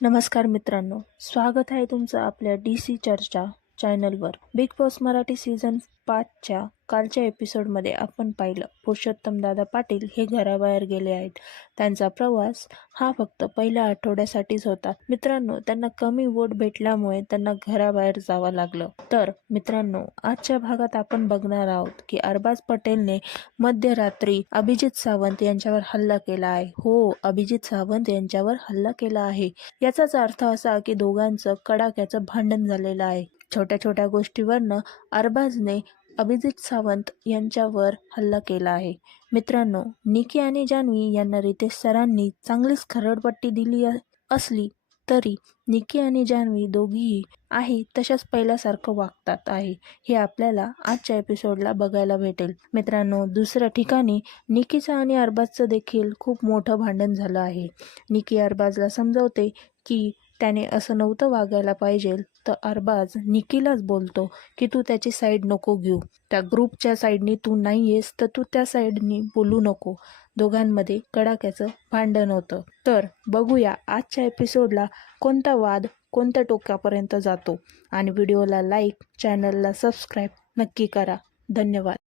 नमस्कार मित्रांनो, स्वागत आहे तुमचं आपल्या DC चर्चा चॅनलवर। बिग बॉस मराठी सीझन 5च्या कालच्या एपिसोडमध्ये आपण पाहिलं पुरुषोत्तम दादा पाटील हे घराबाहेर गेले आहेत। त्यांचा प्रवास हा फक्त पहिल्या आठवड्यासाठीच होता। मित्रांनो, त्यांना कमी वोट भेटल्यामुळे त्यांना घराबाहेर जावं लागलं। तर मित्रांनो, आजच्या भागात आपण बघणार आहोत की अरबाज पटेलने मध्यरात्री अभिजित सावंत यांच्यावर हल्ला केला आहे। हो, अभिजित सावंत यांच्यावर हल्ला केला आहे। याचाच अर्थ असा की दोघांचं कडाक्याचं भांडण झालेलं आहे। छोट्या छोट्या गोष्टीवरनं अरबाजने अभिजित सावंत यांच्यावर हल्ला केला आहे। मित्रांनो, निकी आणि जान्हवी यांना रितेश सरांनी चांगलीच खरडपट्टी दिली असली तरी निकी आणि जान्हवी दोघीही आहे तशाच पहिल्यासारखं वागतात आहे, हे आपल्याला आजच्या एपिसोडला बघायला भेटेल। मित्रांनो, दुसऱ्या ठिकाणी निकीचं आणि अरबाजचं देखील खूप मोठं भांडण झालं आहे। निकी अरबाजला समजवते की त्याने असं नव्हतं वागायला पाहिजे, तर अरबाज निकीलाच बोलतो की तू त्याची साईड नको घेऊ, त्या ग्रुपच्या साईडनी तू नाही आहेस तर तू त्या साईडनी बोलू नको। दोघांमध्ये कडाक्याचं भांडण होतं। तर बघूया आजच्या एपिसोडला कोणता वाद कोणत्या टोकापर्यंत जातो। आणि व्हिडिओला लाईक, चॅनलला सबस्क्राईब नक्की करा। धन्यवाद।